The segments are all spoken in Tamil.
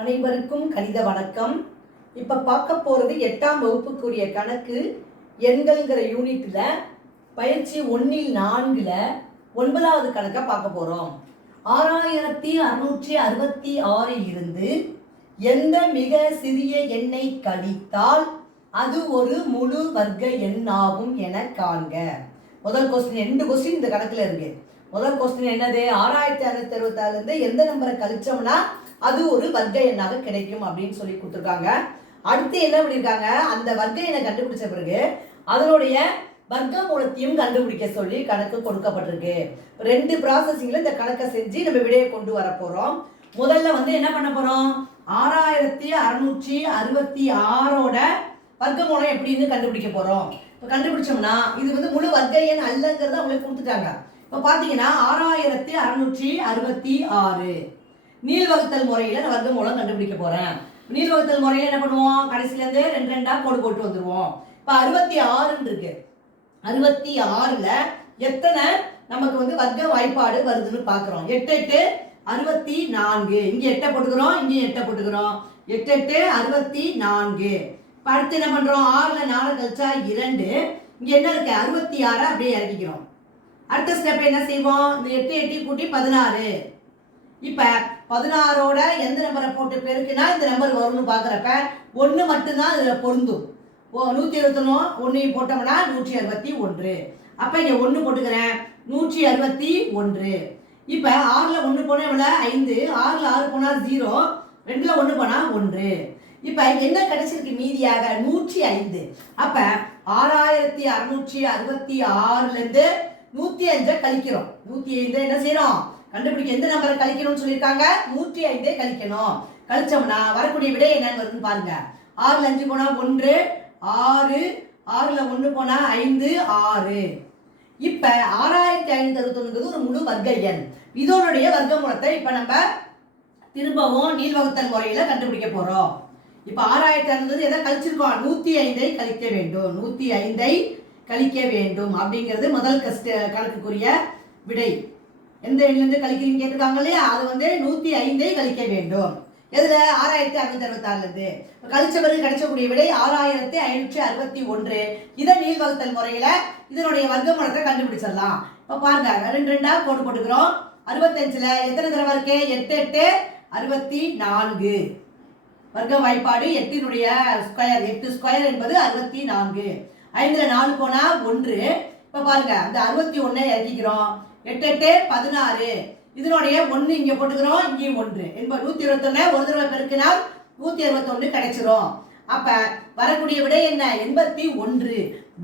அனைவருக்கும் கணித வணக்கம். இப்போ பார்க்க போகிறது 8ஆம் வகுப்புக்குரிய கணக்கு எண்கள்ங்கிற யூனிட்டில் பயிற்சி 1-4 9வது கணக்கை பார்க்க போகிறோம். 6666 இருந்து எந்த மிக சிறிய எண்ணை கழித்தால் அது ஒரு முழு வர்க்க எண்ணாகும் என காண்க. முதல் கொஸ்டின், 2 கொஸ்டின் இந்த கணக்கில் இருக்கு. முதல் கொஸ்டின் என்னது? 6666 இருந்து எந்த நம்பரை கழிச்சோம்னா அது ஒரு வர்க்க எண்ணாக கிடைக்கும் அப்படின்னு சொல்லி கொடுத்துருக்காங்க. அடுத்து என்ன பண்ணியிருக்காங்க, அந்த வர்க்க எண்ணை கண்டுபிடிச்ச பிறகு அதனுடைய வர்க்க மூலத்தையும் கண்டுபிடிக்க சொல்லி கணக்கு கொடுக்கப்பட்டிருக்கு. 2 ப்ராசஸிங்ல இந்த கணக்கை செஞ்சு நம்ம விடையை கொண்டு வர போறோம். முதல்ல என்ன பண்ண போறோம், 6666ஓட வர்க்க மூலம் எப்படின்னு கண்டுபிடிக்க போறோம். இப்போ கண்டுபிடிச்சோம்னா இது முழு வர்க்க எண் அல்லங்கிறத அவங்களுக்கு கொடுத்துட்டாங்க. இப்போ பார்த்தீங்கன்னா 6666 நீள்வகுத்தல் முறையில் நான் வர்க்க மூலம் கண்டுபிடிக்க போறேன். நீள்வகுத்தல் முறையில் என்ன பண்ணுவோம், கடைசியிலேருந்து 2 கோடு போட்டு வந்துடுவோம். இப்போ 66 இருக்கு. 66ல் எத்தனை நமக்கு வர்க்க வாய்ப்பாடு வருதுன்னு பார்க்குறோம். 8 8 64. இங்கே 8 போட்டுக்கிறோம், இங்கே 8 போட்டுக்கிறோம். 8 8 64. இப்போ அடுத்து என்ன பண்ணுறோம், 6ல் 4 கழிச்சா 2. இங்கே என்ன இருக்கு, 66 அப்படியே இறக்கிக்கிறோம். அடுத்த ஸ்டெப் என்ன செய்வோம், இந்த 8 8 கூட்டி 16. இப்போ 16ஓட எந்த நம்பரை போட்டு பெருக்குனா இந்த நம்பர் வரும்னு பார்க்குறப்ப 1 மட்டும்தான் அதில் பொருந்தும். 121 ஒன்றையும் போட்டோம்னா 161. அப்போ இங்கே 1 போட்டுக்கிறேன், 161. இப்போ 6ல் 1 போனால் எவ்வளோ, 5. 6ல் 6 போனால் 0. 2ல் 1 போனால் 1. இப்போ என்ன கிடைச்சிருக்கு மீதியாக, 105. அப்போ 6666லேருந்து 105 கழிக்கிறோம். 105 என்ன செய்யறோம், கண்டுபிடிக்க எந்த நம்பரை கழிக்கணும்னு சொல்லியிருக்காங்க, 105 கழிக்கணும். கழிச்சோம்னா வரக்கூடிய விடை என்னன்னு வருதுன்னு பாருங்க. 6ல் 5 போனா 1, 6. 6ல் 1 போனா 5, 6. இப்ப 6561 ஒரு முழு வர்க்க எண். இதனுடைய வர்க்க மூலத்தை இப்ப நம்ம திரும்பவும் நீள்வகுத்தல் முறையில கண்டுபிடிக்க போறோம். இப்ப 6500 எதை கழிச்சிருக்கோம், 105 கழிக்க வேண்டும். 105 கழிக்க வேண்டும் அப்படிங்கிறது முதல் கணக்குக்குரிய விடை. எந்த எண்ணிலிருந்து கழிக்கிறீங்க கேட்டிருக்காங்க இல்லையா, அது 105 கழிக்க வேண்டும். எதுல, 6666லேருந்து. கழிச்ச பிறகு கிடைச்சக்கூடிய விடை 6561. இதை நீள்வகுத்தல் முறையில இதனுடைய வர்க்க மூலத்தை கண்டுபிடிச்சிடலாம். இப்போ பாருங்க, 2 கோடு போட்டுக்கிறோம். 65ல் எத்தனை தடவை இருக்கு, 8 8 64. வர்க்க வாய்ப்பாடு 8னுடைய ஸ்கொயர், 8 ஸ்கொயர் என்பது 64. 5ல் 4 போனா 1. இப்போ பாருங்க, அந்த 61 இறக்கிக்கிறோம். 8 8 16. இதனுடைய 1 இங்கே போட்டுக்கிறோம், இங்கேயும் 1 என்பது 121. ஒரு தடவை பெருக்கினால் 161 கிடைச்சிரும். அப்ப வரக்கூடிய விடை என்ன, 81.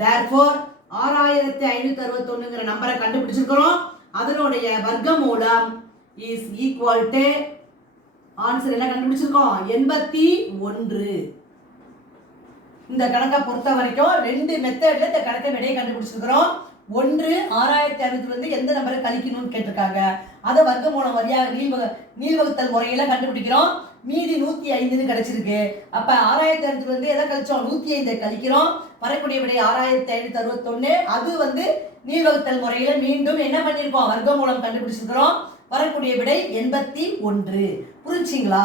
therefore 6561ங்கிற நம்பரை கண்டுபிடிச்சிருக்கிறோம். அதனுடைய வர்க்க மூலம் இஸ் ஈக்குவல் டு ஆன்சர் என்ன கண்டுபிடிச்சிருக்கோம், 81. இந்த கணக்கை பொறுத்த வரைக்கும் 2 மெத்தட்ல இந்த கணக்கை விடையை கண்டுபிடிச்சிருக்கிறோம். 1 6500 எந்த நம்பரை கழிக்கணும்னு கேட்டிருக்காங்க, அதை வர்க்க மூலம் வழியாக நீள்வகுத்தல் முறையில கண்டுபிடிக்கிறோம். மீதி 105 கிடைச்சிருக்கு. அப்ப 6500 எதை கழிச்சோம், 105 கழிக்கிறோம். வரக்கூடிய விடை 6561. அது நீள்வகுத்தல் முறையில மீண்டும் என்ன பண்ணிருக்கோம், வர்க்க மூலம் கண்டுபிடிச்சிருக்கிறோம். வரக்கூடிய விடை 81. புரிஞ்சுங்களா?